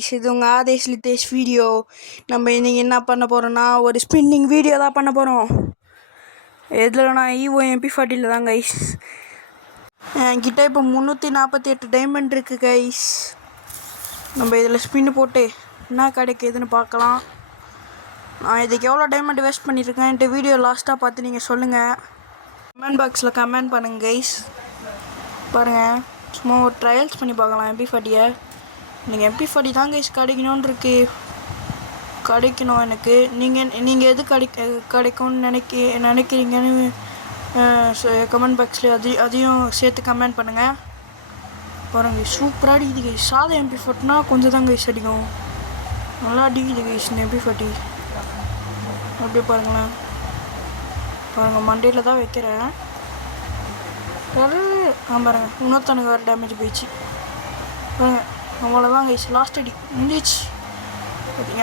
Guys, இது உங்கள் Aadesh லித்தேஷ் video. நம்ம இன்றைக்கி என்ன பண்ண போகிறோன்னா, ஒரு ஸ்பின்னிங் வீடியோ தான் பண்ண போகிறோம். எதில் நான் ஈவோ MP40 தான் கைஸ். என்கிட்ட இப்போ 348 டைமண்ட் இருக்குது கைஸ். நம்ம இதில் ஸ்பின்னு போட்டு என்ன கிடைக்குதுன்னு பார்க்கலாம். நான் இதுக்கு எவ்வளோ டைமண்ட் வேஸ்ட் பண்ணியிருக்கேன் இந்த வீடியோ லாஸ்ட்டாக பார்த்து நீங்கள் சொல்லுங்கள். கமெண்ட் பாக்ஸில் கமெண்ட் பண்ணுங்கள் கைஸ். பாருங்கள், சும்மா ஒரு ட்ரையல்ஸ் பண்ணி பார்க்கலாம் MP40. நீங்கள் MP40 தான் கைஸ் கிடைக்கணும்னு இருக்கு. கிடைக்கணும் எனக்கு. நீங்கள் எது கிடைக்கும்னு நினைக்கிறீங்கன்னு கமெண்ட் பாக்ஸில் அதையும் சேர்த்து கமெண்ட் பண்ணுங்கள். பாருங்கள், சூப்பராக அடிக்குது கைஸ். சாதா MP40னா கொஞ்சம் தான் கைஸ் அடிக்கும். நல்லா அடிக்குது கைஸ் இந்த MP40. அப்படியே பாருங்களேன். பாருங்கள், மண்டையில் தான் வைக்கிறேன். பாருங்கள், இன்னொருத்தனுக்கு வேறு டேமேஜ் போயிடுச்சு. பாருங்கள், அவ்வளோதான் கைஸ். லாஸ்ட் அடி முடிஞ்சிச்சு.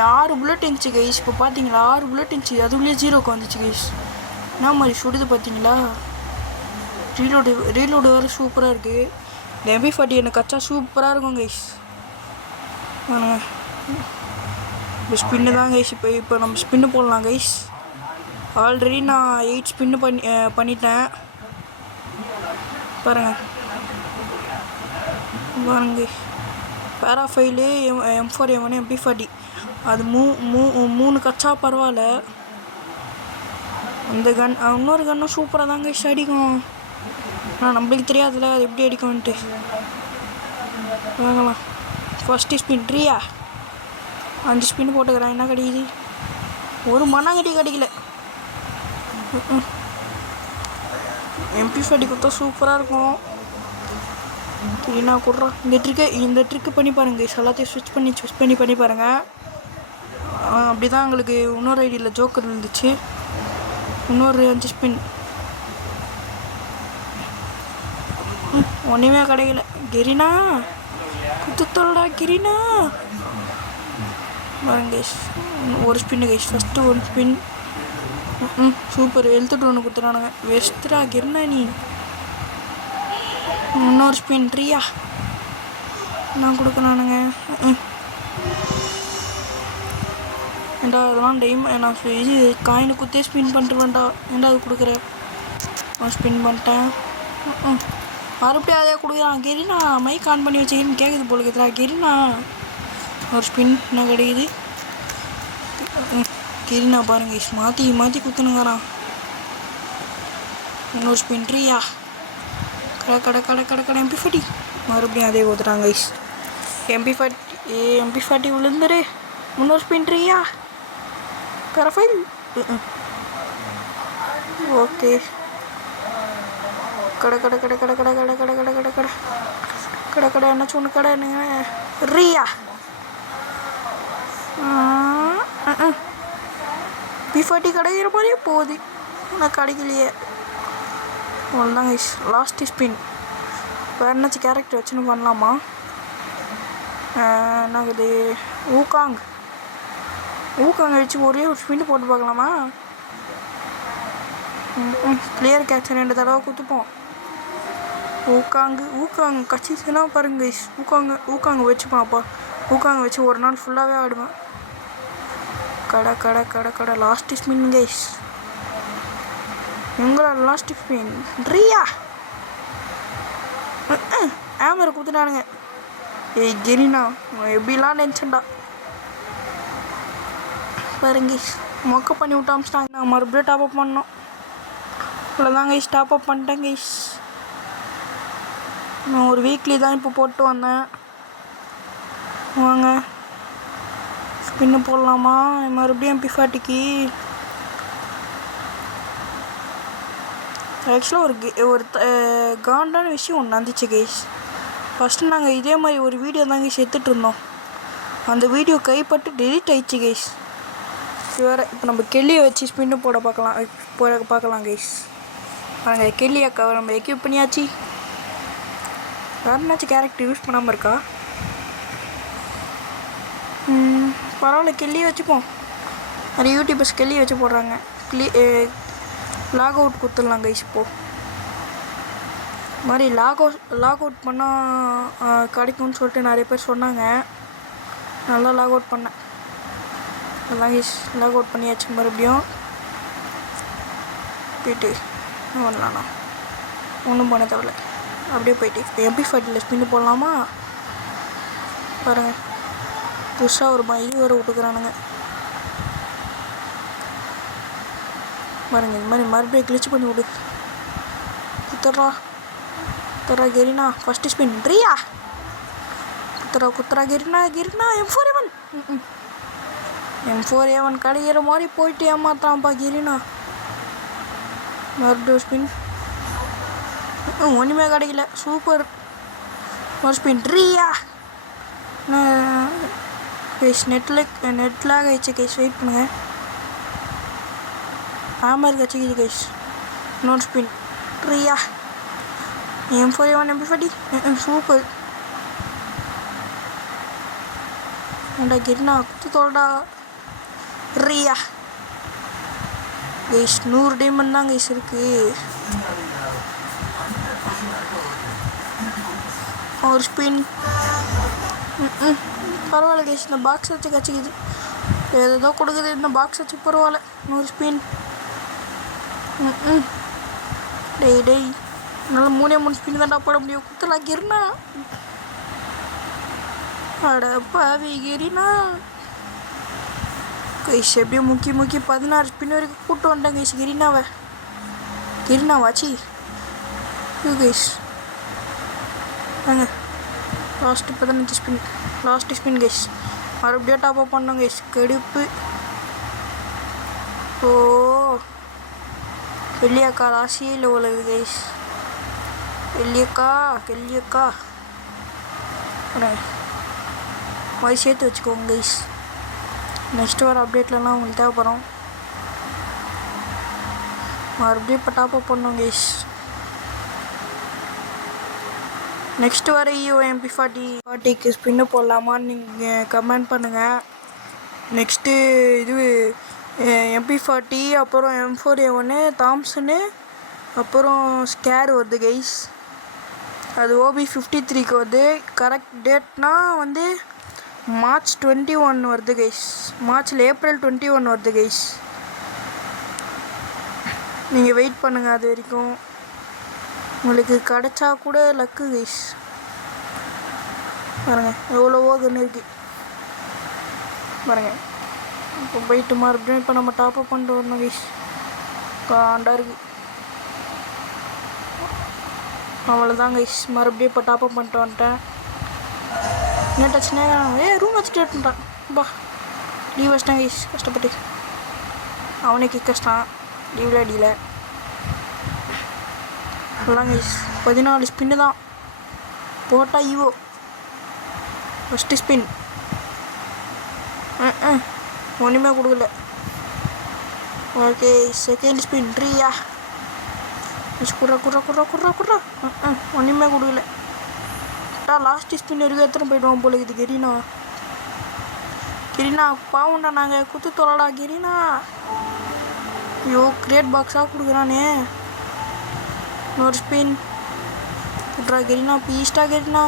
6 புல்லட் இருந்துச்சு கைஸ். இப்போ பார்த்தீங்களா 6 புல்லட் இருந்துச்சு. அதுக்குள்ளேயே 0க்கு வந்துச்சு கைஸ். என்ன மாதிரி சுடுது பார்த்தீங்களா? ரீலோடு வேறு சூப்பராக இருக்குது. இந்த MP40 எனக்கு கச்சா சூப்பராக இருக்கும் கைஸ். இப்போ ஸ்பின்னு தான் கைஸ். இப்போ நம்ம ஸ்பின்னு போடலாம் கைஸ். ஆல்ரெடி நான் 8 ஸ்பின்னு பண்ணிட்டேன். பாருங்கள் பேராஃபைலு M4A1 MP40 அது மூணு கச்சா பரவாயில்ல. அந்த கன் இன்னொரு கன்னும் சூப்பராக தாங்க அடிக்கும். ஆனால் நம்மளுக்கு தெரியாதுல்ல அது எப்படி அடிக்கும்ன்ட்டு. வாங்கலாம். ஃபஸ்ட்டு ஸ்பின் 3 5 ஸ்பின் போட்டுக்கிறேன். என்ன கிடைக்குது? ஒரு மண்ணாங்கட்டி கிடைக்கல. MP40 கொடுத்தா சூப்பராக இருக்கும். நான் கொடுறேன். இந்த ட்ரிக்கு பண்ணி பாருங்கள் கைஸ். எல்லாத்தையும் ஸ்விட்ச் பண்ணி பாருங்கள். அப்படி தான் எங்களுக்கு இன்னொரு ஐடியில் ஜோக்கர் இருந்துச்சு. இன்னொரு 5 ஸ்பின் ஒன்றுமே கிடைக்கல. கெரினா குத்துத்தோடா கெரினா. பாருங்க கைஸ், ஒரு ஸ்பின்னு கைஸ். First 1 spin super. எழுத்துட்டு ஒன்று கொடுத்துட்டானுங்க. வெஸ்ட்ரா கெரினா நீ. இன்னொரு ஸ்பின் 3 நான் கொடுக்குறானுங்க. ஏண்டா அதெல்லாம் நான் இது காயினு குத்தே ஸ்பின் பண்ணிட்டு வேண்டா. ஏண்டா அது கொடுக்குறேன். நான் ஸ்பின் பண்ணிட்டேன். மறுபடியும் அதே கொடுக்குறான். கெரினா மைக் ஆன் பண்ணி வச்சுக்கின்னு கேட்குது போல கேட்குறா. கெரினா ஒரு ஸ்பின் என்ன கிடைக்குது? கெரினா பாருங்க கைஸ், மாற்றி குத்துனுங்கிறான். இன்னொரு ஸ்பின் 3 கடை MP40 மறுபடியும் அதே ஊற்றுறாங்க கைஸ். MP40 விழுந்துரு. இன்னொரு ஸ்பின் 3 கரஃபைல். ஓகே, கடை என்னாச்சும் ஒன்று கடை என்னங்க ரியா. MP40 கிடைக்கிற மாதிரியே போகுது. நான் கிடைக்கலையே. அவ்வளோதான் கைஸ். Last spin. வேறு என்னாச்சும் கேரக்டர் வச்சுன்னு பண்ணலாமா? என்னது ஊக்காங் வச்சு ஒரே ஒரு ஸ்பின் போட்டு பார்க்கலாமா? கிளியர் கேட்சர் 2 தடவை குத்துப்போம். ஊக்காங் கச்சிச்சுன்னா பாருங்க கைஸ். ஊக்காங்க வச்சுப்போம். அப்போ ஊக்காங்க வச்சு ஒரு நாள் ஃபுல்லாகவே ஆடுவேன். கடை லாஸ்ட் ஸ்பின் கைஸ். எங்களோட லாஸ்ட் ஸ்பின் ரியா. ஆமரை குத்துட்டானுங்க. ஏய் கெரினா எப்படிலாம் நினச்சேன்டா. பாருங்க மொக்க பண்ணி விட்டு அமிச்சிட்டாங்க. நான் மறுபடியும் டாப்அப் பண்ணோம். இவ்வளோதான் கைஸ். டாப்அப் பண்ணிட்டேன் கைஸ். நான் ஒரு வீக்லி தான் இப்போ போட்டு வந்தேன். வாங்க ஸ்பின்னு போடலாமா மறுபடியும் MP40க்கு? ஆக்சுவலாக ஒரு காண்டான விஷயம் ஒன்று நடந்துச்சு கைஸ். ஃபஸ்ட்டு நாங்கள் இதே மாதிரி ஒரு வீடியோ தான் கைஸ் எடுத்துகிட்ருந்தோம். அந்த வீடியோ கைப்பட்டு டெலிட் ஆயிடுச்சு கைஸ். வேறு இப்போ நம்ம கெல்லியை வச்சு ஸ்பின்னு பார்க்கலாம் கைஸ். நாங்கள் கெல்லி அக்காவை நம்ம எக்யூப் பண்ணியாச்சு. வேறு என்னாச்சும் கேரக்டர் யூஸ் பண்ணாமல் இருக்கா? பரவாயில்ல, கெல்லியை வச்சுப்போம். நிறைய யூடியூபர்ஸ் கெல்லியை வச்சு போடுறாங்க. லாக் அவுட் கொடுத்துடலாம் கைஸ். இப்போது மாதிரி லாக் அவுட் பண்ணால் கிடைக்கும்னு சொல்லிட்டு நிறைய பேர் சொன்னாங்க. நல்லா லாக் அவுட் பண்ணேன். அதான் கைஸ் லாக் அவுட் பண்ணியாச்சு. மறுபடியும் போயிட்டு என்ன பண்ணலாண்ணா ஒன்றும் பண்ண தேவையில்ல. அப்படியே போயிட்டு இப்போ MP40 ஸ்பின்னு போடலாமா பாருங்கள். புதுசாக ஒரு இது வர விட்டுக்கிறானுங்க பாருங்கள். இது மாதிரி மறுபடியும் கிளிச் பண்ணி விடு. குத்துறா கெரினா ஃபஸ்ட்டு ஸ்பின் ரியா. குத்துறா கெரினா M4A1 கிடைக்கிற மாதிரி போயிட்டு ஏமாத்தான்ப்பா கெரினா. மறுபடியும் ஸ்பின் ஒன்றுமே கிடைக்கல. சூப்பர். ஒரு ஸ்பின் ரியா. கைஸ் நெட்டில் ஆகிடுச்சு கைஸ். வெயிட் பண்ணுங்க. ஆமாம் கட்சிக்குது கைஸ். இன்னொரு spin Riya. M4A1 MP40 super. ஏண்டா கெரினா குத்து தோல்டா ரியா. கைஸ் 100 டைமண்ட் தான் கைஸ் இருக்கு. ஒரு ஸ்பின் பரவாயில்ல கைஸ். இந்த பாக்ஸ் வச்சு கச்சிக்குது. ஏதோ கொடுக்குது இந்த பாக்ஸ் வச்சு பரவாயில்ல. 100 ஸ்பின். டேய் என்னால் 3 ஸ்பின் தான்டா போட முடியும். குத்தலாம் கெரினா. அட பாவி கெரினா. கைஸ் எப்படியோ முக்கி 16 ஸ்பின் வரைக்கும் கூப்பிட்டு வந்துட்டேன் கைஸ். கெரினாவாச்சி கைஸ் வாங்க. Last 15 spin. Last spin guys. மறுபடியும் டாப் அப் பண்ணோம் கைஸ். கடுப்பு. ஓ வெள்ளியக்கா ராசியே இல்லை உள்ளது கைஸ். வெள்ளியக்கா மாதிரி சேர்த்து வச்சுக்கோங்க கைஸ். நெக்ஸ்ட் வர அப்டேட்லலாம் உங்களுக்கு தேவைப்படும். மறுபடியும் இப்போ டாப் அப் பண்ணோம் கைஸ். நெக்ஸ்ட் வர MP40க்கு ஸ்பின்னு போடலாமான்னு நீங்கள் கமெண்ட் பண்ணுங்கள். நெக்ஸ்ட்டு இது MP40 அப்புறம் M4A1 தாம்சனு அப்புறம் ஸ்கேர் வருது கைஸ். அது OB53க்கு வருது. கரெக்ட் டேட்னா வந்து March 21 வருது கைஸ். ஏப்ரல் 21 வருது கைஸ். நீங்கள் வெயிட் பண்ணுங்கள். அது வரைக்கும் உங்களுக்கு கிடச்சா கூட லக்கு கைஸ். பாருங்கள் எவ்வளவோ கன்று இருக்குது பாருங்கள். இப்போ போயிட்டு மறுபடியும் இப்போ நம்ம டாப் அப் பண்ணிட்டு வரணும் கைஸ். காண்டா இருக்குது. அவ்வளோதான் கைஸ். மறுபடியும் இப்போ டாப் அப் பண்ணிட்டு வந்துட்டேன். என்ன டச்சுனா ரூம் வச்சுட்டு எடுத்துட்டான். பா லீவ் வச்சிட்டேன் கைஸ். கஷ்டப்பட்டு அவனே கிக் கஷ்டம். லீவில் அடியில் எல்லாம் கைஸ். 14 ஸ்பின்னு தான் போட்டா ஈவோ. ஃபஸ்ட்டு ஸ்பின் ஒன்றுமே கொடுக்கல. Okay second spin Riya. குர்ரா ஒன்றுமே கொடுக்கல. லாஸ்ட்டு ஸ்பின் வரைக்கும் எத்தனை போய்டுவோம் போல இது. கெரினா பாவுண்டா. நாங்கள் குத்து தொலைடா கெரினா. ஐயோ கிரேட் பாக்ஸாக கொடுக்குறானே. இன்னொரு ஸ்பின் குட்ரா கெரினா. பீஸ்டா கெரினா.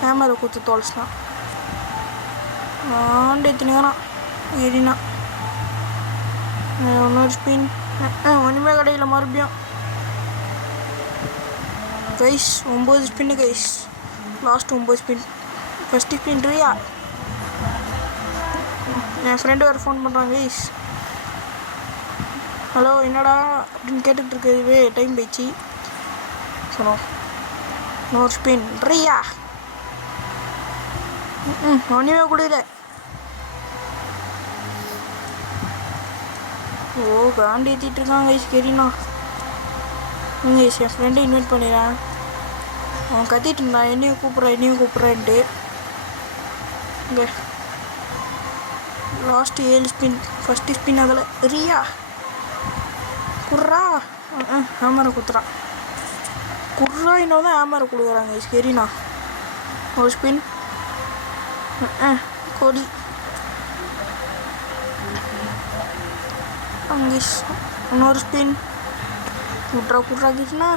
கேமரா குத்து தொலைச்சிட்டான். எத்தனைங்கிறான் கெரினா. இன்னொரு ஸ்பின் ஒன்றுமே கிடையில. மறுபடியும் கைஸ் 9 ஸ்பின்னு guys. Last 9 spin. First spin Riya. என் ஃப்ரெண்டு வேறு ஃபோன் பண்ணுறாங்க கைஸ். ஹலோ என்னடா அப்படின்னு கேட்டுட்டு இருக்கிறது டைம் போயிடுச்சு. சொன்னோம். இன்னொரு ஸ்பின் ரியா. ஒன்றுமே கொடுக்கல. ஓ காண்டி ஏற்றிட்டு இருக்கான் கைஸ் கெரினா. கைஸ் என் ஃப்ரெண்டை இன்வைட் பண்ணிடுறேன். அவன் கத்திட்டு இருந்தான் என்னையும் கூப்பிட்றேன்ட்டு. இங்கே லாஸ்ட்டு 7 ஸ்பின். ஃபஸ்ட்டு ஸ்பின் அதில் ரியா. குர்ரா ஹேமரை குத்துறான். குர்ரா இன்னும் தான் ஹேமரை கொடுக்குறாங்க கைஸ் கெரினா. ஒரு ஸ்பின் கொடி. அங்கே இன்னொரு ஸ்பின். குட்ரா கெரினா.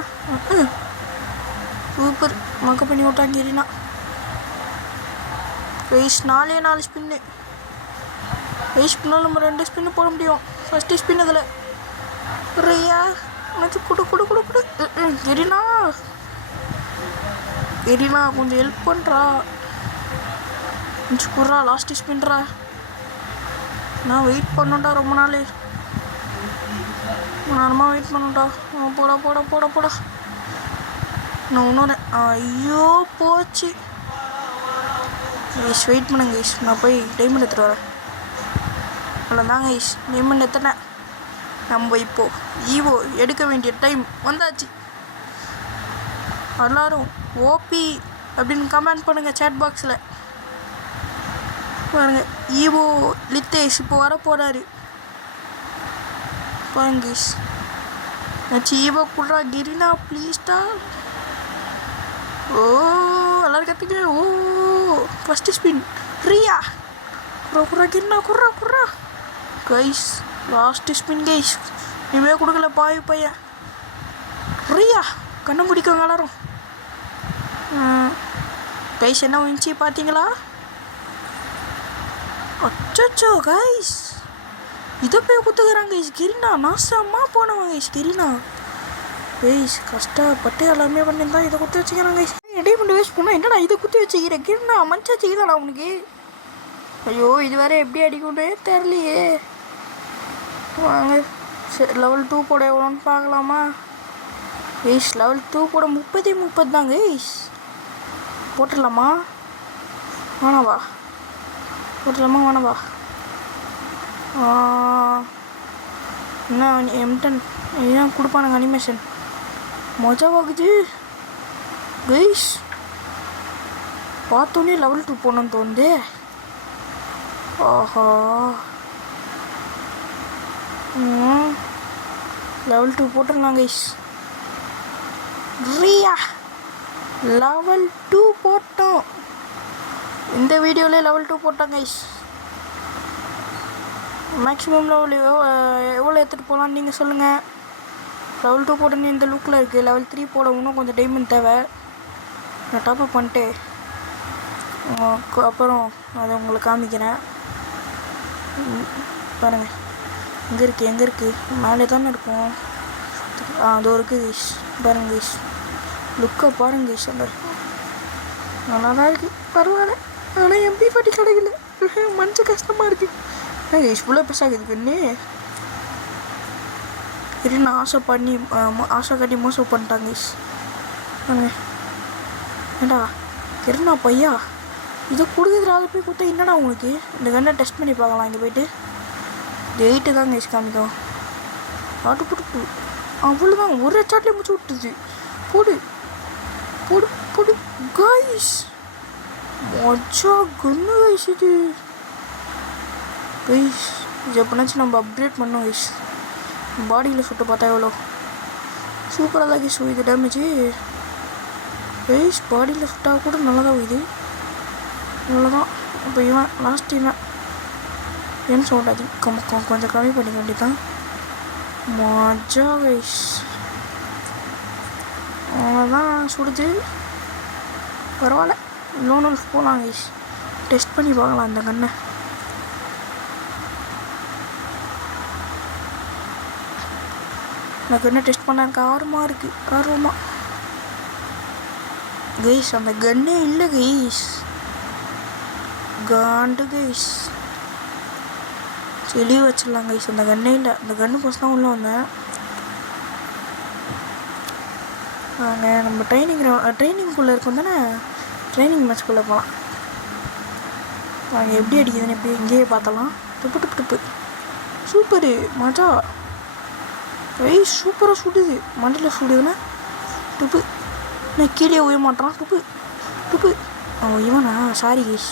சூப்பர் மக்க பண்ணி விட்டான் கெரினா. Guys 4 spin guys. பின்னால் நம்ம 2 ஸ்பின்னு போட முடியும். ஃபஸ்ட்டு ஸ்பின் அதில் ரியா உனக்கு கொடு எரினா கொஞ்சம் ஹெல்ப் பண்ணுறா. கொஞ்சம் குடுறா. லாஸ்ட் ஸ்பின்ரா. நான் வெயிட் பண்ணுண்டா ரொம்ப நாள். நேரமாக வெயிட் பண்ணுண்டா. போடா. நான் இன்னொரு ஐயோ போச்சு கைஸ். வெயிட் பண்ணுங்க கைஸ், நான் போய் டைமண்ட் எடுத்துகிட்டு வரேன். அவ்வளோதாங்க கைஸ், டைமண்ட் எத்தனை. நம்ம இப்போது ஈவோ எடுக்க வேண்டிய டைம் வந்தாச்சு. எல்லோரும் ஓபி அப்படின்னு கமெண்ட் பண்ணுங்கள் சேட் பாக்ஸில். பாருங்கள், ஈவோ லித்தேஷ் இப்போ வர போகிறாரு பாருங்க கைஸ். நச்சு ஈவோ குடுறா கிரினா ப்ளீஸ்டா. ஓ எல்லாரும் கற்றுக்க. ஓ ஃபஸ்ட்டு ஸ்பின் ரியா குறா கிரினா குறா கைஸ். Last spin guys. இனிமே கொடுக்கல பாய் பையன். ரியா கண்ணை பிடிக்கவங்க எல்லாரும். கைஸ் என்ன வந்துச்சு பார்த்தீங்களா? அச்சோ கைஸ், இதை போய் குத்துக்கிறாங்க கைஸ். கிரினா நாசமாக போனவங்க கைஸ். கிரினா கைஸ் கஷ்டப்பட்டு எல்லாமே பண்ணியிருந்தா இதை குத்தி வச்சுக்கிறாங்க கைஸ். டைமண்ட் வேஸ்ட் பண்ணால் என்னடா இதை குத்தி வச்சுக்கிறேன். கிரினா மஞ்சா செய்தாடா உனக்கு. ஐயோ இது வேறு எப்படி அடிக்கணுன்னே தெரியலையே. வாங்க சரி, லெவல் 2 போட எவ்வளோன்னு பார்க்கலாமா கைஸ்? லெவல் 2 போட 30 தான் கைஸ். போட்டுடலாமா வேணாவா? என்ன M10 ஏன் கொடுப்பானுங்க அனிமேஷன் மஜாவாகுது கைஸ். பார்த்தோன்னே லெவல் 2 போகணுன்னு தோணுது. ஆஹா லெவல் 2 போட்டுடலாம் கைஸ். ரியா லெவல் 2 போட்டோம். இந்த வீடியோவிலே லெவல் 2 போட்டோம் கைஸ். மேக்ஸிமம் லெவல் எவ்வளோ எடுத்துகிட்டு போகலான்னு நீங்கள் சொல்லுங்கள். லெவல் 2 போட்டோன்னு இந்த லுக்கில் இருக்குது. லெவல் 3 போட இன்னும் கொஞ்சம் டைமண்ட் தேவை. நான் டாப்அப் பண்ணிட்டு அப்புறம் அதை உங்களுக்கு காமிக்கிறேன். பாருங்கள் எங்கே இருக்குது மேலே தானே இருக்கும். அதோ இருக்குது கைஸ். பாருங்க கைஸ், லுக்கை பாருங்க கைஸ். அந்த நல்லா தான் இருக்குது, பரவாயில்ல. ஆனால் MP40 கிடைக்கல, மனசு கஷ்டமாக இருக்குது கைஸ். ஃபுல்லாக பெருசாகுது கண்ணு. இல்லைன்னா ஆசை கட்டி மோசம் பண்ணிட்டாங்க கைஸ். ஏண்டா கிரணா பையா இதை கொடுக்குறதுல அதை போய் கொடுத்தா என்னடா உனக்கு? இந்த கண்ணை டெஸ்ட் பண்ணி பார்க்கலாம். இங்கே போய்ட்டு 8 தான் கைஸ் காமிக்கும். ஆட்டு போட்டு அவ்வளோதான், ஒரு ஹெட்ஷாட்லேயே முடிச்சு விட்டுது. போடு கைஸ். மச்சா கண்ணு கைஸ் இது கைஸ். இது எப்படினாச்சும் நம்ம அப்கிரேட் பண்ணோம் கைஸ். பாடியில் சுட்டு பார்த்தா எவ்வளோ சூப்பராக தான் கைஸ் இது டேமேஜ் கைஸ். பாடியில் சுட்டால் கூட நல்லா தான் இது. இவ்வளோதான். இப்போ இவன் லாஸ்ட் இவன் ஏன்னு சொல்கிறாது கொஞ்சம் கம்மி பண்ணிக்க வேண்டியதான். மஜா கைஸ். அவ்வளோதான் சுடுது, பரவாயில்ல. லோன் உல்ஃப் போகலாம் கைஸ், டெஸ்ட் பண்ணி பார்க்கலாம் அந்த கண்ணை. அந்த கண்ணை டெஸ்ட் பண்ண எனக்கு ஆர்வமாக கைஸ். அந்த கன்னே இல்லை கைஸ், காண்டு கைஸ். வெளியே வச்சிடலாம் கைஸ். அந்த கன்னே இல்லை, அந்த கன்று போஸ்ட் தான் உள்ளே வந்தேன். நாங்கள் நம்ம ட்ரைனிங்குள்ளே இருக்கோம் தானே, ட்ரைனிங் மேட்ச்குள்ளே போகலாம். நாங்கள் எப்படி அடிக்குதுன்னு இப்போ இங்கேயே பார்த்தலாம். டுப்பு சூப்பரு மஜா கைஸ். சூப்பராக சுடுது, மண்டியில் சுடுதுன்னா டுப்பு. நான் கீழே உய மாட்டான். டுப்பு அவன் இவனா? Sorry guys.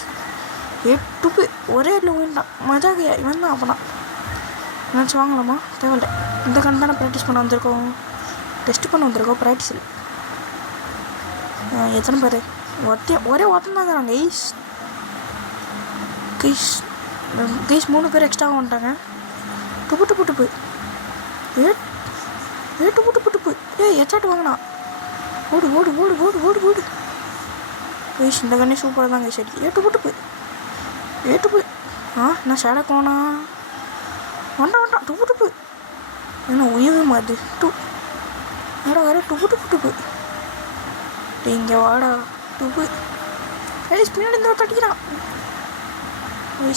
டுப்பு ஒரே இல்லை உயின்ட்டான். மஜா கையா இவன் தான். அப்போனா என்னாச்சும் வாங்கலாமா? தேவையில்லை. இந்த கண் தானே ப்ராக்டிஸ் பண்ண வந்திருக்கோம், டெஸ்ட் பண்ண வந்திருக்கோம், ப்ராக்டிஸில். எத்தனை பேர்? ஒரே ஒருத்தன் தாங்க நாங்கள் கைஸ் 3 பேர் எக்ஸ்ட்ராவாக வந்துட்டாங்க. டுப்பு டுப்பு எச்சாட்டு வாங்கினா. ஓடு கைஸ். இந்த கண்ணே சூப்பராக தான் கைஸ் அடிக்கு. டுப்பு ஏட்டு போய் நான் சேடை போனா வேண்டாம் டுப்பு டுப்பு என்ன உயவே மாது வர டுப்பு இங்கே வாடா டுப்பு கைஸ் பின்னாடி இந்த தட்டிக்கிறான்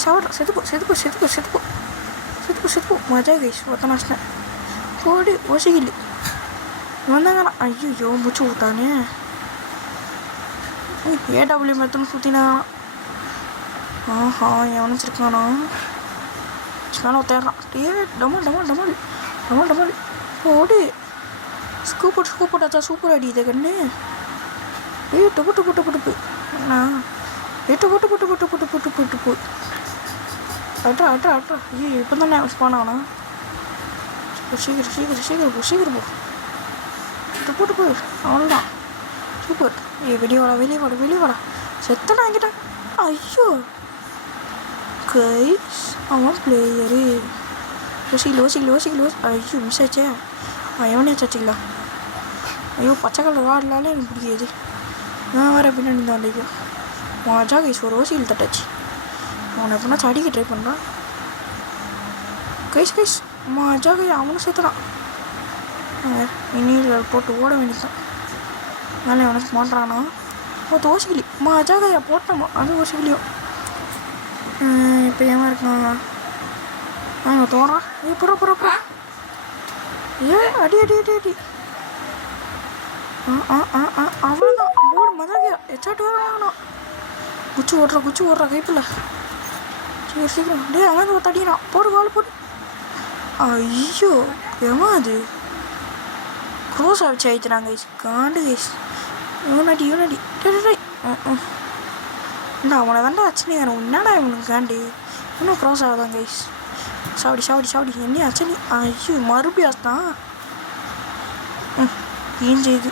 சாப்பிட்ற செத்துப்போ மஜா கைஸ் ஒத்த நஷ்டம் போடு ஒசிக்கில் வந்தாங்கண்ணா ஐயோ முடிச்சு விட்டானே ஏடபிள்யூ மெத்தன்னு சுற்றினா எவனிச்சிருக்கானா ஸ்மெல் தேடுறான் டமல் போடு ஸ்கூப் ஆச்சா சூப்பர் அடி இதை கண்ணு டுப்பு அண்ணா டுப்பு அட்ரா ஐயோ இப்போ தானே ஸ்பானாண்ணா சீக்கிரம் போ டுப்பு அவ்வளோதான் சூப்பர் வெளியே வாடா செத்தடா என்கிட்ட ஐயோ கைஸ் அவன் பிளேயரு யோசிக்கல ஐயோ மிஸ் ஆச்சே எவனே சச்சிக்கலாம் ஐயோ பச்சை கலர் வாடலாலே எனக்கு பிடிக்காது நான் வேறு பின்னாடி தான் அடிக்கும் மஜா கைஸ் ஒரு ஓசியில் தட்டாச்சு அவனை எப்படின்னா சடிக்க ட்ரை பண்ணுறான் கைஸ் மஜா கை அவனும் சேர்த்துறான் இன்னும் போட்டு ஓட வேண்டியதான் மேலே அவனுக்கு மாட்டுறானா ஓசிக்கிளி மஜா கையா போட்டோமா அது ஓசிக்கிளியும் இப்போ ஏமா இருக்கான் தோறான் புறா அடி அவ்வளோதான் போடு மஜாகையா எச்சாட்டு வரான் குச்சி ஓடுறா கைப்பில் சீக்கிரம் அவன் தட்டிக்கிறான் போடு போடு ஐயோ ஏமா அது க்ரோஸ் ஆகிச்சு ஆயிடுறாங்க கைஸ் காண்டு கைஸ் யூனடி இல்லை அவனை தாண்டா அச்சனி என்னடா இவனுக்கு காண்டு இன்னும் க்ரோஸ் ஆகுதான் கைஸ் சாவடி என்ன அச்சனி ஐயோ மறுபடியும் ஆஸ்தான் ஈஞ்சது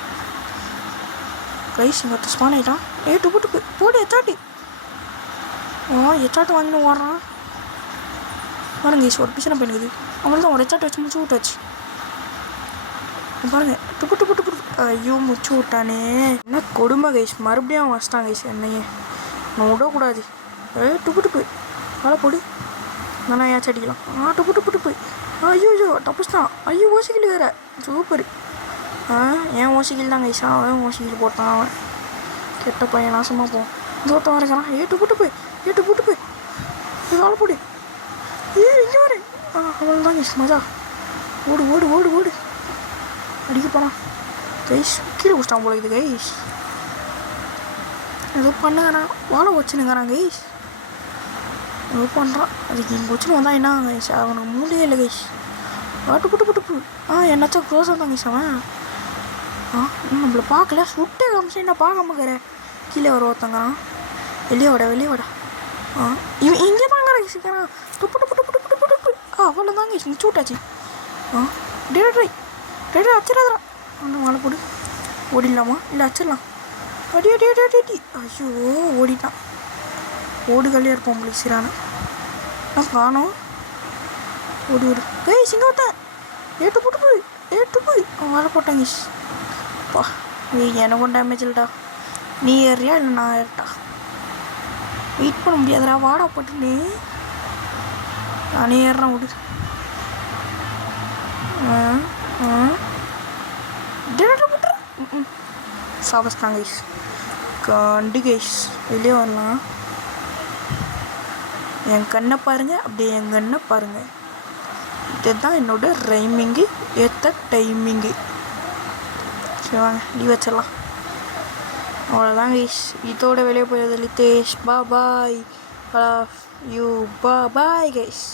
கைஸ் இங்கே ஸ்பான் ஆகிட்டான் டுப்பு போடு எச்சாட்டி எச்சாட்டு வாங்கின்னு ஓடுறான் பாருங்க கைஸ் ஒரு பிசனை பண்ணுது அவங்கள்தான் ஒரு எச்சாட்டு வச்சு முடிச்சு விட்டாச்சு பாருங்க டுப்பு ஐயோ முடிச்சு விட்டானே என்ன கொடுமை கைஸ் மறுபடியும் அவன் வச்சிட்டான் கைஸ் என்னையே நான் விடக்கூடாது டுப்பு வேலை போடு நான் ஏன் அடிக்கலாம் டுப்பு ஐயோ தப்புஸ்தான் ஐயோ ஓசிக்கில் வேற சூப்பர் ஏன் ஓசிக்கில் தான் கைஸ் அவன் ஓசிக்கில் போட்டான் அவன் கெட்ட பையன் நாசமாக போவான் தோட்டம் வரைக்கிறான் டுப்பு வேலை போடு இங்கே வர அவள் தான் கைஸ் மஜா ஓடு அடிக்க போகிறான் கைஸ் கீழே குடிச்சிட்டான் போல இது கைஸ் ஏதோ பண்ணுங்கிறான் வாழை வச்சுனுங்கிறான் கைஸ் ஏதோ பண்ணுறான் அதுக்கு இங்கே வச்சுன்னு வந்தான் என்ன கைஸ் அவனுக்கு மூலையே இல்லை கைஸ் டுப்பு என்னாச்சும் க்ளோஸாக தான் கைஸ் அவன் நம்மளை பார்க்கல சுட்டே காமிச்சு என்ன பார்க்காமக்கிற கீழே வர ஒருத்தங்கிறான் வெளியே வாடா இவன் இங்கே தாங்கிற கைஸுக்கிறான் டுப்பு அவ்வளோ தான் கைஸ் முடிச்சு விட்டாச்சு டே அச்சிடாதா ஒன்றும் வாழை போடு ஓடிடலாமா இல்லை அச்சிடலாம் அடி ஐயோ ஓடிட்டான் ஓடுகள்லேயே இருப்போம் உங்களுக்கு சிறான நான் காணோம் ஓடு சிங்கத்தான் டுப்பு அவன் வாழை போட்டான் கைஸ் பா எனக்கும் டேமேஜ் இல்லைடா நீ ஏறியா இல்லை நான் ஏறிட்டா வெயிட் பண்ண முடியாதுடா வாடா போட்டுன்னு நானே ஏறுறான் விடு சாவஸ்தான் கைஸ் கண்டு கைஸ் வெளியே வரலாம் என் கண்ணை பாருங்கள் அப்படியே என் கண்ணை பாருங்கள் இதுதான் என்னோட ரைமிங்கு ஏற்ற டைமிங்கு சரி வாங்க லீவ் வச்சிடலாம் அவ்வளோதான் கைஸ் இதோட வெளியே போயிடுது லித்தேஷ் பாய் யூ பாய் கைஸ்